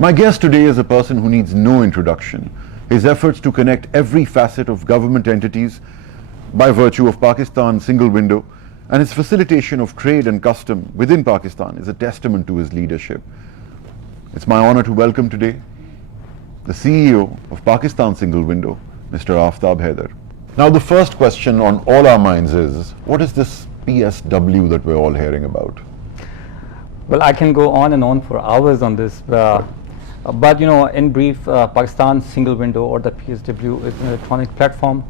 My guest today is a person who needs no introduction. His efforts to connect every facet of government entities by virtue of Pakistan's single window and his facilitation of trade and custom within Pakistan is a testament to his leadership. It's my honor to welcome today the CEO of Pakistan Single Window, Mr. Aftab Haider. Now the first question on all our minds is, what is this PSW that we're all hearing about? Well, I can go on and on for hours on this, but in brief, Pakistan Single Window, or the PSW, is an electronic platform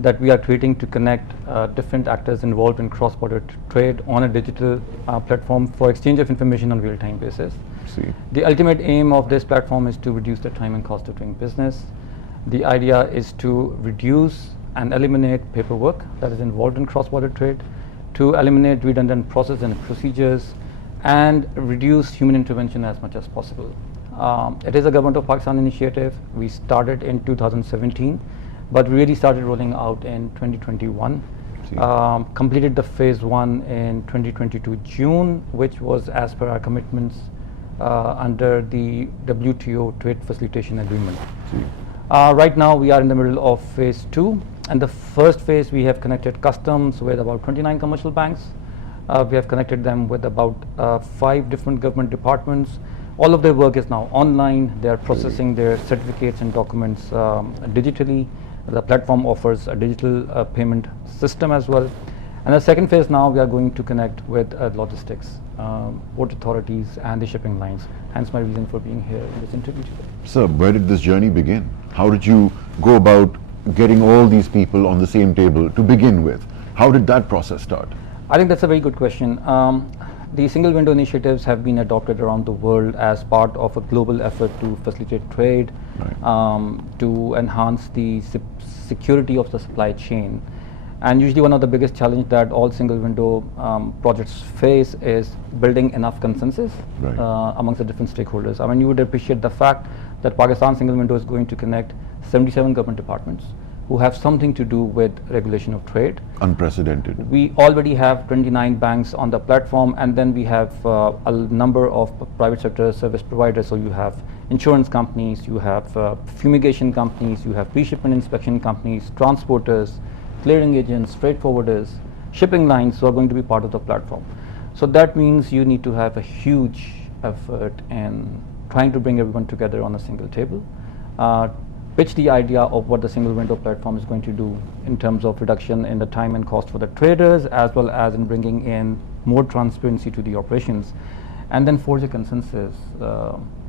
that we are creating to connect different actors involved in cross-border trade on a digital platform for exchange of information on real-time basis. The ultimate aim of this platform is to reduce the time and cost of doing business. The idea is to reduce and eliminate paperwork that is involved in cross-border trade, to eliminate redundant processes and procedures, and reduce human intervention as much as possible. It is a Government of Pakistan initiative. We started in 2017, but really started rolling out in 2021. Completed the phase 1 in 2022 June, which was as per our commitments under the WTO Trade Facilitation Agreement. Right now we are in the middle of phase 2, and the first phase we have connected customs with about 29 commercial banks. We have connected them with about 5 different government departments. All of their work is now online. They are processing their certificates and documents digitally. The platform offers a digital payment system as well. And the second phase now, we are going to connect with logistics, port authorities, and the shipping lines. Hence my reason for being here in this interview today. Sir, where did this journey begin? How did you go about getting all these people on the same table to begin with? How did that process start? I think that's a very good question. The single window initiatives have been adopted around the world as part of a global effort to facilitate trade, to enhance the security of the supply chain. And usually one of the biggest challenges that all single window projects face is building enough consensus amongst the different stakeholders. I mean, you would appreciate the fact that Pakistan Single Window is going to connect 77 government departments who have something to do with regulation of trade. Unprecedented. We already have 29 banks on the platform, and then we have a number of private sector service providers. So you have insurance companies, you have fumigation companies, you have pre-shipment inspection companies, transporters, clearing agents, freight forwarders, shipping lines who are going to be part of the platform. So that means you need to have a huge effort in trying to bring everyone together on a single table, pitch the idea of what the single window platform is going to do in terms of reduction in the time and cost for the traders, as well as in bringing in more transparency to the operations, and then forge a consensus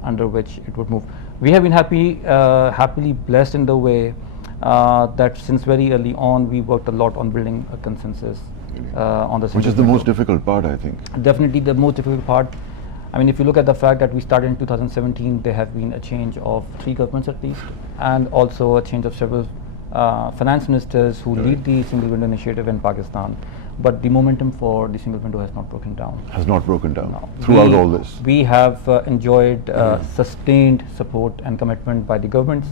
under which it would move. We have been happily blessed in the way that since very early on we worked a lot on building a consensus on the single window. Which is the most difficult part, I think. Definitely the most difficult part. I mean, if you look at the fact that we started in 2017, there have been a change of 3 governments at least, and also a change of several finance ministers who lead the single window initiative in Pakistan. But the momentum for the single window has not broken down. Has not broken down No. throughout all this. We have enjoyed sustained support and commitment by the governments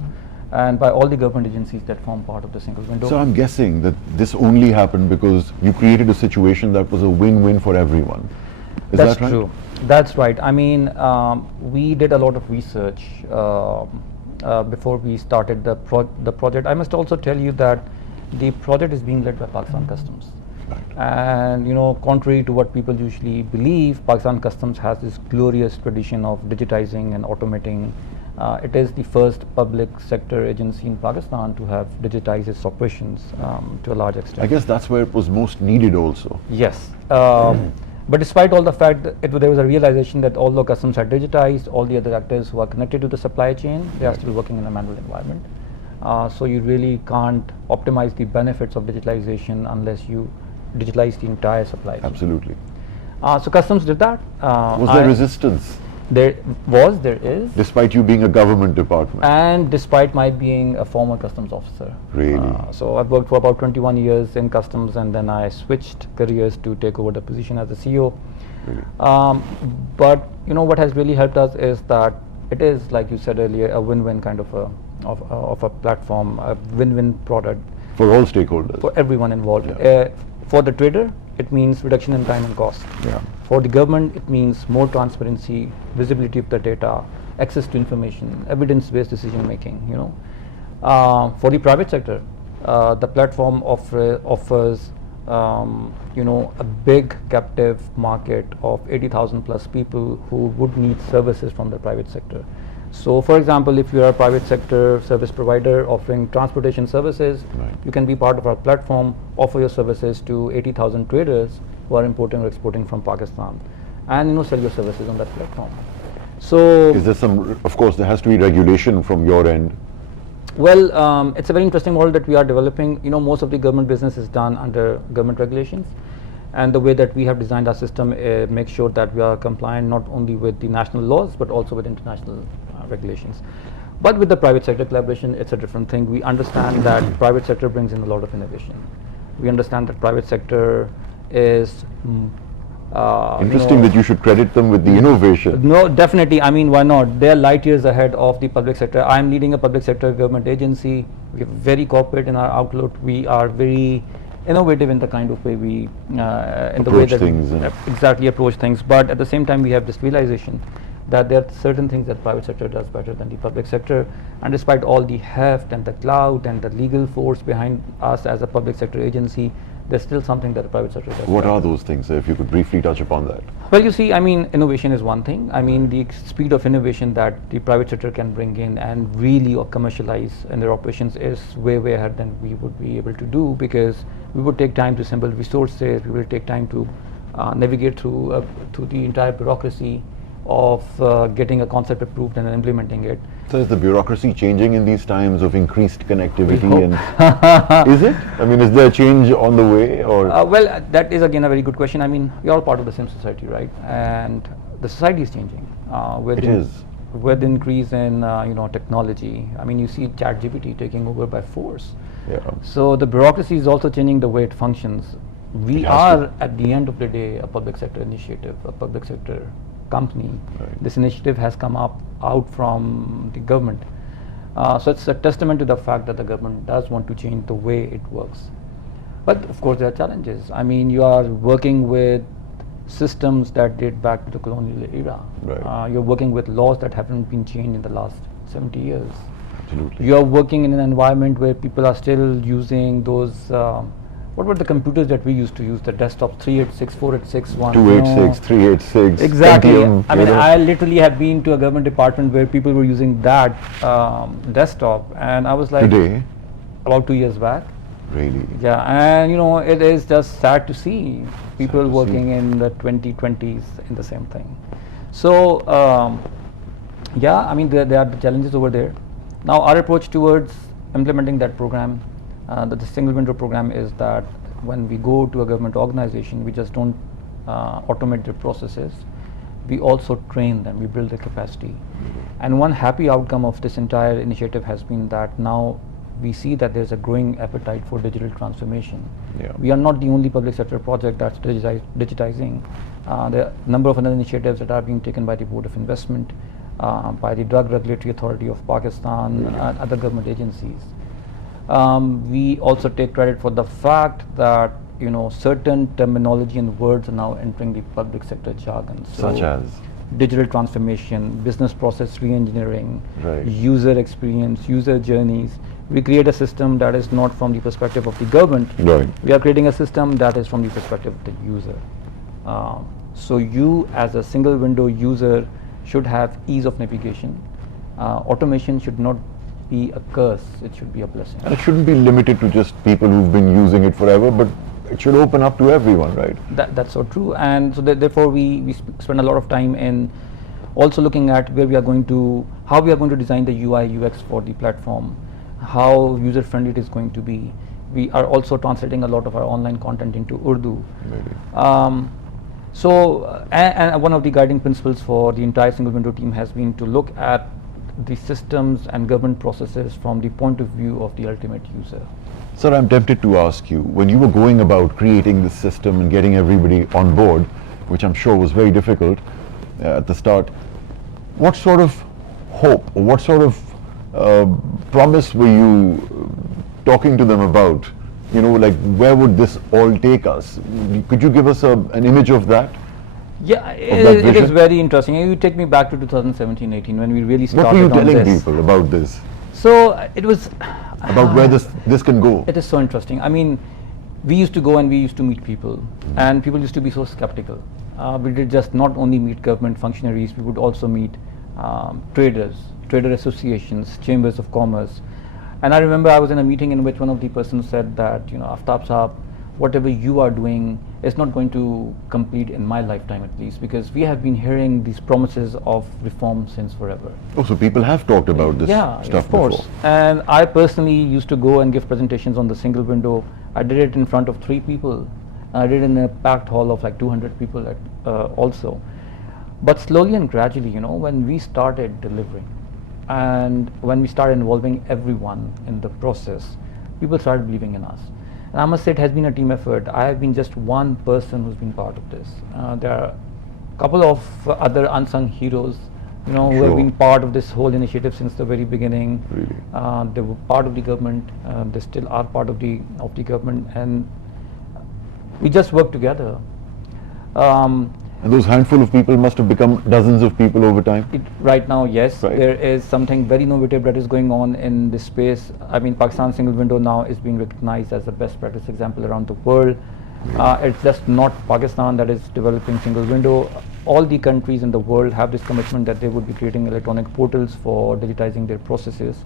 and by all the government agencies that form part of the single window. So I'm guessing that this only happened because you created a situation that was a win-win for everyone. Is That's that right? true. That's right. I mean, we did a lot of research before we started the project. I must also tell you that the project is being led by Pakistan Customs. And contrary to what people usually believe, Pakistan Customs has this glorious tradition of digitizing and automating. It is the first public sector agency in Pakistan to have digitized its operations to a large extent. I guess that's where it was most needed also. Yes. But despite all the fact that there was a realization that although customs are digitized, all the other actors who are connected to the supply chain, they are still working in a manual environment. So you really can't optimize the benefits of digitalization unless you digitalize the entire supply chain. Absolutely. So customs did that. Was there resistance? There is. Despite you being a government department? And despite my being a former customs officer. Really? So I've worked for about 21 years in customs, and then I switched careers to take over the position as a CEO. Really? But what has really helped us is that it is, like you said earlier, a win-win kind of a platform, a win-win product. For all stakeholders? For everyone involved. For the trader, it means reduction in time and cost. Yeah. For the government, it means more transparency, visibility of the data, access to information, evidence-based decision making. For the private sector, the platform offers a big captive market of 80,000 plus people who would need services from the private sector. So, for example, if you are a private sector service provider offering transportation services, Right. you can be part of our platform, offer your services to 80,000 traders who are importing or exporting from Pakistan, and sell your services on that platform. So, Is there some, of course, there has to be regulation from your end. well, it's a very interesting model that we are developing. Most of the government business is done under government regulations, and the way that we have designed our system makes sure that we are compliant not only with the national laws but also with international regulations. But with the private sector collaboration, it's a different thing. We understand that private sector brings in a lot of innovation. We understand that private sector is Interesting that you should credit them with the innovation. no, definitely. I mean, why not? They are light years ahead of the public sector. I am leading a public sector government agency. We are very corporate in our outlook. We are very innovative in the kind of way we in the way Approach that things, we yeah. exactly approach things. But at the same time, we have this realization that there are certain things that private sector does better than the public sector. And despite all the heft and the clout and the legal force behind us as a public sector agency, there's still something that the private sector does. What better. are those things, if you could briefly touch upon that? Well, you see, I mean, innovation is one thing. I mean, the speed of innovation that the private sector can bring in and really commercialize in their operations is way, way ahead than we would be able to do, because we would take time to assemble resources, we will take time to navigate through the entire bureaucracy of getting a concept approved and then implementing it. So is the bureaucracy changing in these times of increased connectivity? hope. And is it? I mean, is there a change on the way, or? Well, that is again a very good question. I mean, we are all part of the same society, right? And the society is changing. It is. With increase in technology. I mean, you see ChatGPT taking over by force. Yeah. So the bureaucracy is also changing the way it functions. We It has are to. at the end of the day a public sector initiative, a public sector company. Right. This initiative has come out from the government. So it's a testament to the fact that the government does want to change the way it works. But of course there are challenges. I mean, you are working with systems that date back to the colonial era. Right. You're working with laws that haven't been changed in the last 70 years. Absolutely. You're working in an environment where people are still using those what were the computers that we used to use, the desktop 386, 486, 286, 386. Exactly. Pentium, I mean, I literally have been to a government department where people were using that desktop, and I was like, Today, about 2 years back. really. Yeah, and it is just sad to see people to working see. in the 2020s in the same thing. So, yeah, I mean, there are the challenges over there. Now, our approach towards implementing that program, the single window program, is that when we go to a government organization, we just don't automate their processes. We also train them, we build their capacity. And one happy outcome of this entire initiative has been that now we see that there's a growing appetite for digital transformation. Yeah. We are not the only public sector project that's digitizing. There are a number of other initiatives that are being taken by the Board of Investment, by the Drug Regulatory Authority of Pakistan, and other government agencies. We also take credit for the fact that certain terminology and words are now entering the public sector jargon. So Such as? digital transformation, business process re-engineering, Right. user experience, user journeys. We create a system that is not from the perspective of the government. Right. We are creating a system that is from the perspective of the user. So you as a single window user should have ease of navigation. Automation should not be a curse, it should be a blessing. And it shouldn't be limited to just people who've been using it forever, but it should open up to everyone, right? That's so true. And so therefore we spend a lot of time in also looking at how we are going to design the UI UX for the platform, how user friendly it is going to be. We are also translating a lot of our online content into Urdu. Maybe. And one of the guiding principles for the entire single window team has been to look at the systems and government processes from the point of view of the ultimate user. Sir, I'm tempted to ask you, when you were going about creating this system and getting everybody on board, which I'm sure was very difficult at the start, what sort of hope or what sort of promise were you talking to them about You know, like where would this all take us? Could you give us an image of that? Yeah, that it is vision? very interesting. You take me back to 2017-18 when we really started What were you on telling this. people about this? So it was About where this can go? It is so interesting. I mean, we used to go and we used to meet people, and people used to be so skeptical. We did just not only meet government functionaries, we would also meet traders, trader associations, chambers of commerce. And I remember I was in a meeting in which one of the persons said that, you know, Aftab Saab, whatever you are doing is not going to complete in my lifetime at least, because we have been hearing these promises of reform since forever. Oh, so people have talked about this stuff of course. before. And I personally used to go and give presentations on the single window. I did it in front of 3 people. I did it in a packed hall of like 200 people also. But slowly and gradually, you know, when we started delivering and when we started involving everyone in the process, people started believing in us. And I must say it has been a team effort. I have been just one person who's been part of this. There are a couple of other unsung heroes, you know, who have been part of this whole initiative since the very beginning. Really? They were part of the government. They still are part of the government, and we just work together. And those handful of people must have become dozens of people over time? Right now, yes. Right. There is something very innovative that is going on in this space. I mean, Pakistan single window now is being recognized as a best practice example around the world. It's just not Pakistan that is developing single window. All the countries in the world have this commitment that they would be creating electronic portals for digitizing their processes.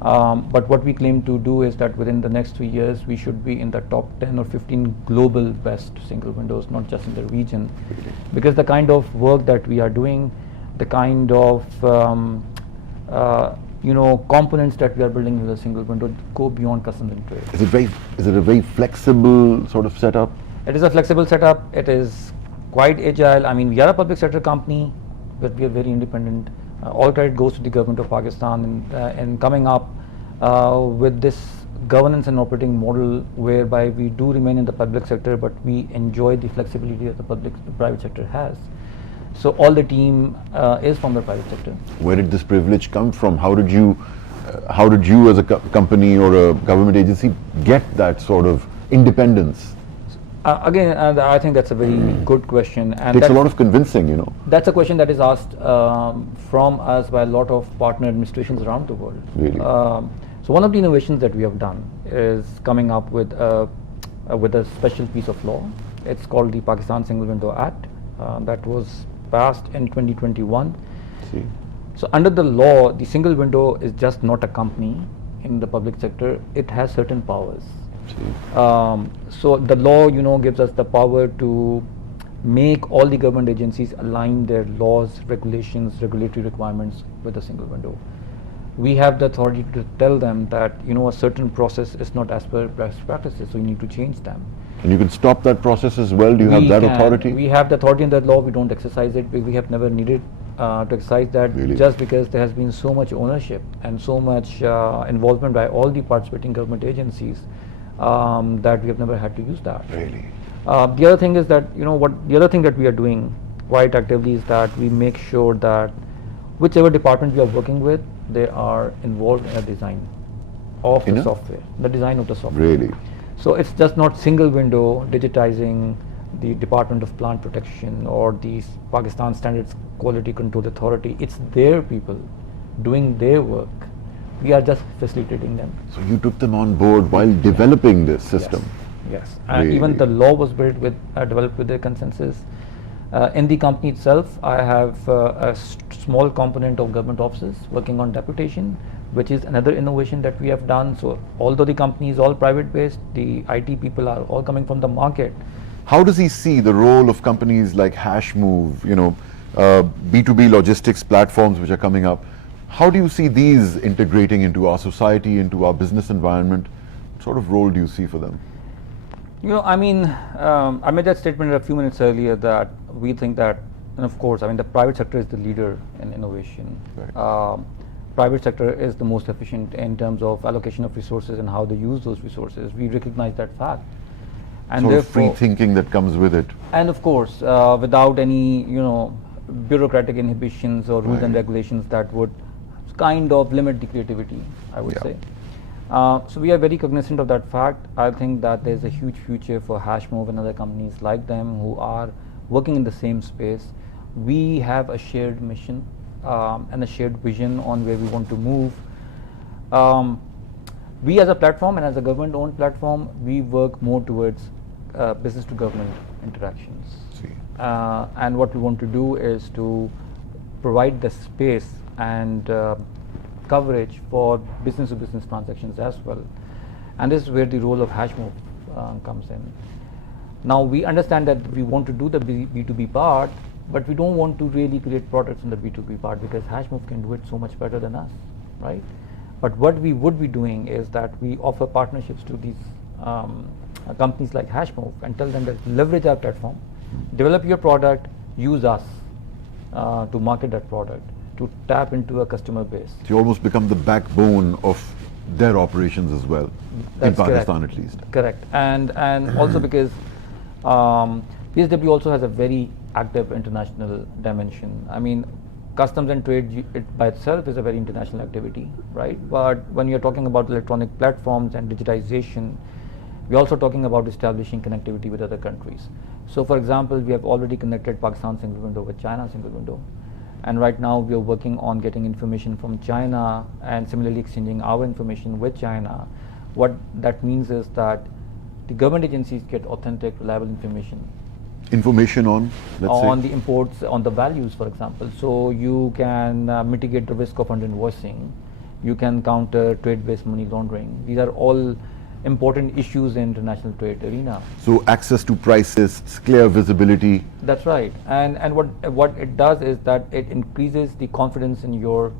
But what we claim to do is that within the next 3 years, we should be in the top 10 or 15 global best single windows, not just in the region. Because the kind of work that we are doing, the kind of components that we are building with a single window go beyond customs and trade. Is it a very flexible sort of setup? It is a flexible setup. It is quite agile. I mean, we are a public sector company, but we are very independent. All credit goes to the government of Pakistan in coming up with this governance and operating model whereby we do remain in the public sector, but we enjoy the flexibility that the private sector has. So all the team is from the private sector. Where did this privilege come from? How did you as a company or a government agency get that sort of independence? Again, I think that's a very good question. And Takes a lot of convincing, you know. That's a question that is asked from us by a lot of partner administrations around the world. Really? So one of the innovations that we have done is coming up with a special piece of law. It's called the Pakistan Single Window Act that was passed in 2021. See. So under the law, the single window is just not a company in the public sector. It has certain powers. So the law, you know, gives us the power to make all the government agencies align their laws, regulations, regulatory requirements with a single window. We have the authority to tell them that, you know, a certain process is not as per best practices, so you need to change them. And you can stop that process as well? Do you have that authority? We have the authority in that law. We don't exercise it. We have never needed to exercise that. Really? Just because there has been so much ownership and so much involvement by all the participating government agencies that we have never had to use that. Really? The other thing is that, you know, the other thing that we are doing quite actively is that we make sure that whichever department we are working with, they are involved in a design of the software, the design of the software. Really? So it's just not single window digitizing the Department of Plant Protection or the Pakistan Standards Quality Control Authority. It's their people doing their work. We are just facilitating them. So you took them on board while developing this system? Yes. Really? Even the law was developed with their consensus. In the company itself, I have a small component of government offices working on deputation, which is another innovation that we have done. So although the company is all private based, the IT people are all coming from the market. How does he see the role of companies like HashMove, you know, B2B logistics platforms which are coming up? How do you see these integrating into our society, into our business environment? What sort of role do you see for them? You know, I mean, I made that statement a few minutes earlier that we think that, and of course, I mean, the private sector is the leader in innovation. Right. Private sector is the most efficient in terms of allocation of resources and how they use those resources. We recognize that fact. And sort of free thinking that comes with it. And of course, without any, you know, bureaucratic inhibitions or rules and regulations that would kind of limit the creativity, I would say. So we are very cognizant of that fact. I think that there's a huge future for HashMove and other companies like them who are working in the same space. We have a shared mission and a shared vision on where we want to move. We as a platform and as a government-owned platform, we work more towards business to government interactions. And what we want to do is to provide the space and coverage for business to business transactions as well. And this is where the role of HashMove comes in. Now we understand that we want to do the B2B part, but we don't want to really create products in the B2B part because HashMove can do it so much better than us, right? But what we would be doing is that we offer partnerships to these companies like HashMove and tell them that leverage our platform, develop your product, use us to market that product, to tap into a customer base. So you almost become the backbone of their operations as well, That's in Pakistan correct. at least. Correct, and also because PSW also has a very active international dimension. I mean, customs and trade it by itself is a very international activity, right? But when you're talking about electronic platforms and digitization, we're also talking about establishing connectivity with other countries. So for example, we have already connected Pakistan single window with China single window. And right now we are working on getting information from China and similarly exchanging our information with China. What that means is that the government agencies get authentic, reliable information. Information on, let's On say? the imports, on the values, for example. So you can mitigate the risk of under-invoicing. You can counter trade-based money laundering. These are all important issues in international trade arena. So access to prices, clear visibility. That's right. And what it does is that it increases the confidence in your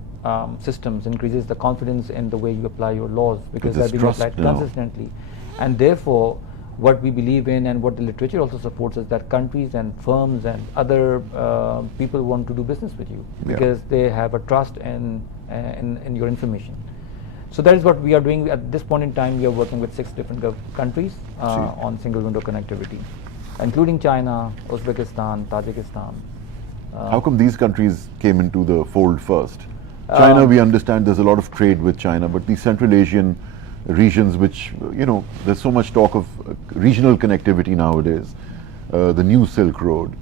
systems, increases the confidence in the way you apply your laws because they're There's being trust applied now. consistently. And therefore, what we believe in and what the literature also supports is that countries and firms and other people want to do business with you because they have a trust in your information. So that is what we are doing. At this point in time, we are working with 6 different countries on single window connectivity, including China, Uzbekistan, Tajikistan. How come these countries came into the fold first? China, we understand there's a lot of trade with China, but the Central Asian regions, which, you know, there's so much talk of regional connectivity nowadays, the new Silk Road.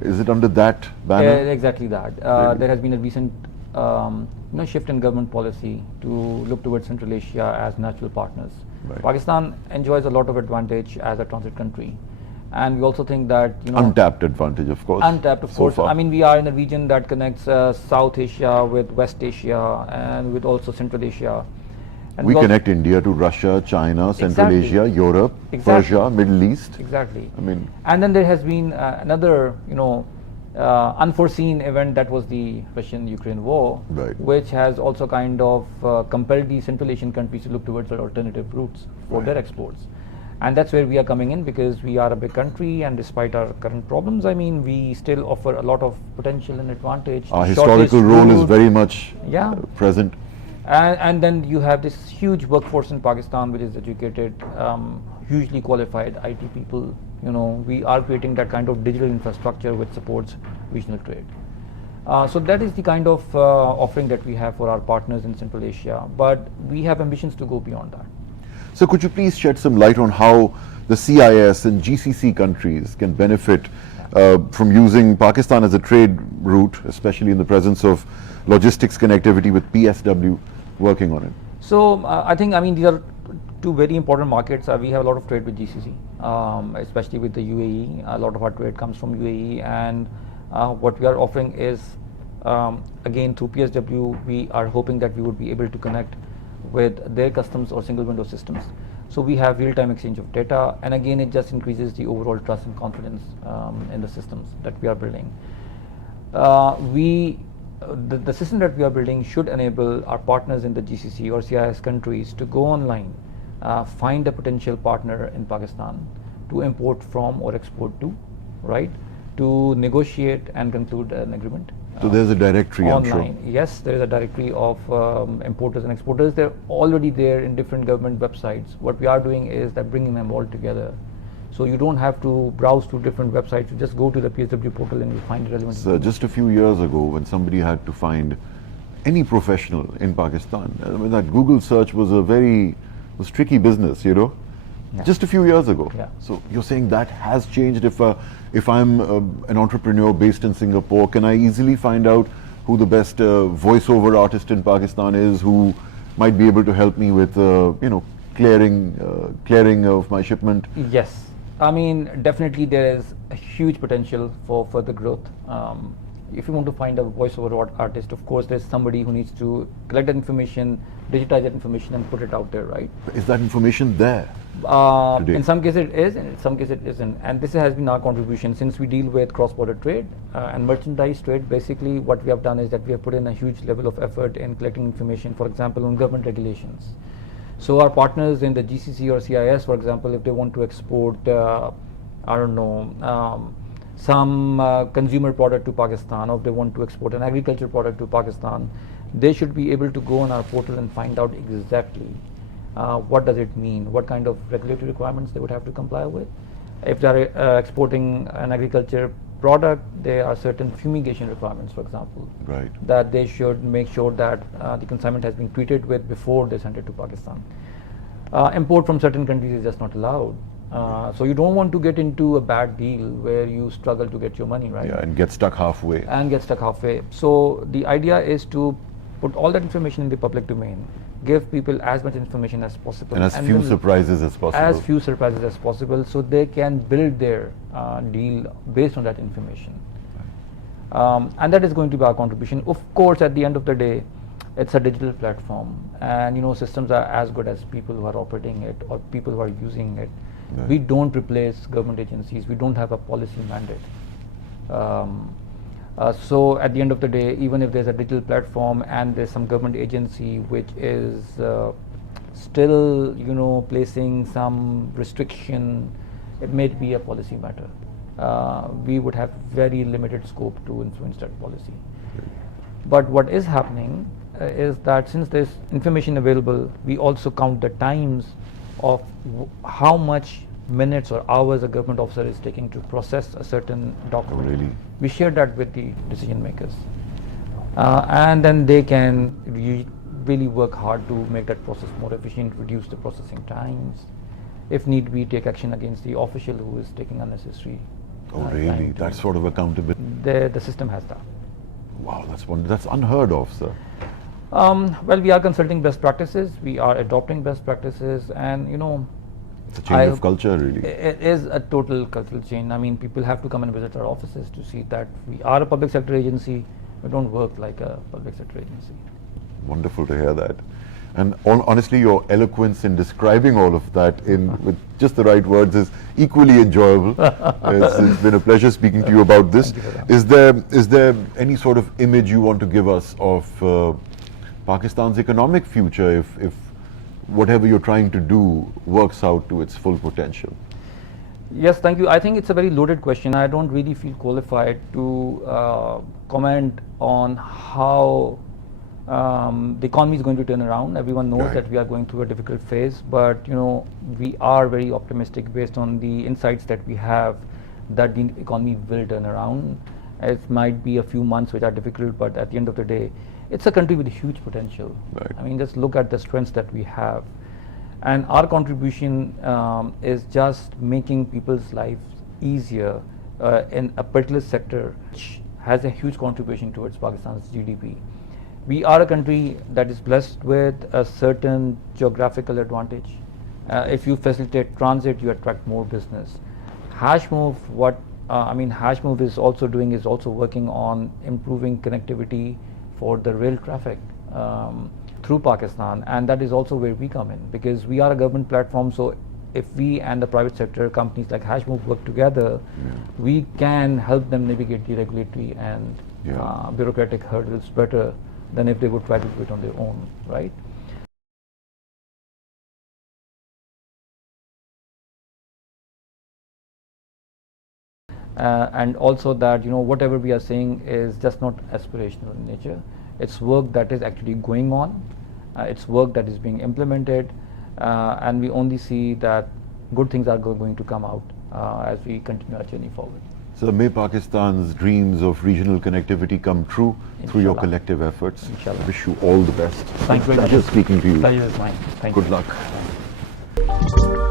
Is it under that banner? Exactly that. There has been a recent shift in government policy to look towards Central Asia as natural partners. Right. Pakistan enjoys a lot of advantage as a transit country. And we also think that, Untapped advantage, of course. Untapped, of so course. far. I mean, we are in a region that connects South Asia with West Asia and with also Central Asia. And we also connect India to Russia, China, Central Exactly. Asia, Europe, Exactly. Persia, Middle East. Exactly. I mean, And then there has been another, unforeseen event, that was the Russian-Ukraine war, Right. which has also kind of compelled the Central Asian countries to look towards alternative routes for their exports. And that's where we are coming in because we are a big country, and despite our current problems, I mean, we still offer a lot of potential and advantage. our The historical shortest role is route. very much Yeah. present. And then you have this huge workforce in Pakistan, which is educated, hugely qualified IT people. We are creating that kind of digital infrastructure which supports regional trade. So that is the kind of offering that we have for our partners in Central Asia. But we have ambitions to go beyond that. So could you please shed some light on how the CIS and GCC countries can benefit from using Pakistan as a trade route, especially in the presence of logistics connectivity with PSW working on it? So I think, these are 2 very important markets. We have a lot of trade with GCC, especially with the UAE. A lot of our trade comes from UAE, and what we are offering is, again, through PSW, we are hoping that we would be able to connect with their customs or single window systems. So we have real-time exchange of data, and again, it just increases the overall trust and confidence in the systems that we are building. The system that we are building should enable our partners in the GCC or CIS countries to go online, find a potential partner in Pakistan to import from or export to, right? To negotiate and conclude an agreement. So there's a directory, I'm sure. Online. Yes, there is a directory of importers and exporters. They're already there in different government websites. What we are doing is that bringing them all together. So you don't have to browse to different websites. You just go to the PSW portal and you find relevant. So just a few years ago, when somebody had to find any professional in Pakistan. I mean, that Google search was was tricky business, you know, just a few years ago. Yeah. So you're saying that has changed. If I'm an entrepreneur based in Singapore, can I easily find out who the best voiceover artist in Pakistan is, who might be able to help me with, clearing of my shipment? Yes, I mean definitely there is a huge potential for further growth. If you want to find a voiceover artist, of course there's somebody who needs to collect that information, digitize that information and put it out there, right? Is that information there today? In some cases it is, and in some cases it isn't. And this has been our contribution since we deal with cross-border trade and merchandise trade. Basically what we have done is that we have put in a huge level of effort in collecting information, for example, on government regulations. So our partners in the GCC or CIS, for example, if they want to export, some consumer product to Pakistan, or if they want to export an agriculture product to Pakistan, they should be able to go on our portal and find out exactly what does it mean, what kind of regulatory requirements they would have to comply with. If they are exporting an agriculture product, there are certain fumigation requirements, for example, Right. that they should make sure that the consignment has been treated with before they send it to Pakistan. Import from certain countries is just not allowed. So you don't want to get into a bad deal where you struggle to get your money, right? Yeah, and get stuck halfway. So the idea is to put all that information in the public domain, give people as much information as possible, And as few surprises as possible. As few surprises as possible, so they can build their deal based on that information. And that is going to be our contribution. Of course, at the end of the day, it's a digital platform, and systems are as good as people who are operating it or people who are using it. Right. We don't replace government agencies. We don't have a policy mandate. So at the end of the day, even if there's a digital platform and there's some government agency which is still, placing some restriction, it may be a policy matter. We would have very limited scope to influence that policy. But what is happening is that since there's information available, we also count the times of how much minutes or hours a government officer is taking to process a certain document. Oh, really? We share that with the decision makers, and then they can really work hard to make that process more efficient, reduce the processing times. If need be, take action against the official who is taking unnecessary. Oh, really? That sort of accountability? The system has that. Wow, that's unheard of, sir. Well, we are consulting best practices, we are adopting best practices, and It's a change of culture, really. it is a total cultural change. I mean, people have to come and visit our offices to see that we are a public sector agency. We don't work like a public sector agency. Wonderful to hear that. And honestly, your eloquence in describing all of that with just the right words is equally enjoyable. It's been a pleasure speaking to you about this. Is there any sort of image you want to give us of Pakistan's economic future if whatever you're trying to do works out to its full potential? Yes, thank you. I think it's a very loaded question. I don't really feel qualified to comment on how the economy is going to turn around. Everyone knows Right. that we are going through a difficult phase, but we are very optimistic based on the insights that we have that the economy will turn around. It might be a few months which are difficult, but at the end of the day, it's a country with huge potential. Right. I mean, just look at the strengths that we have. And our contribution is just making people's lives easier in a particular sector which has a huge contribution towards Pakistan's GDP. We are a country that is blessed with a certain geographical advantage. If you facilitate transit, you attract more business. HashMove, HashMove is also doing is also working on improving connectivity for the rail traffic through Pakistan, and that is also where we come in, because we are a government platform. So if we and the private sector companies like HashMove work together, we can help them navigate the regulatory and bureaucratic hurdles better than if they would try to do it on their own, right? And also that whatever we are saying is just not aspirational in nature. It's work that is actually going on. It's work that is being implemented, and we only see that good things are going to come out as we continue our journey forward. So may Pakistan's dreams of regional connectivity come true through your Inshallah. collective efforts. Inshallah. Wish you all the best. Thank you. Pleasure speaking to you. Pleasure is mine. Thank you. Good luck.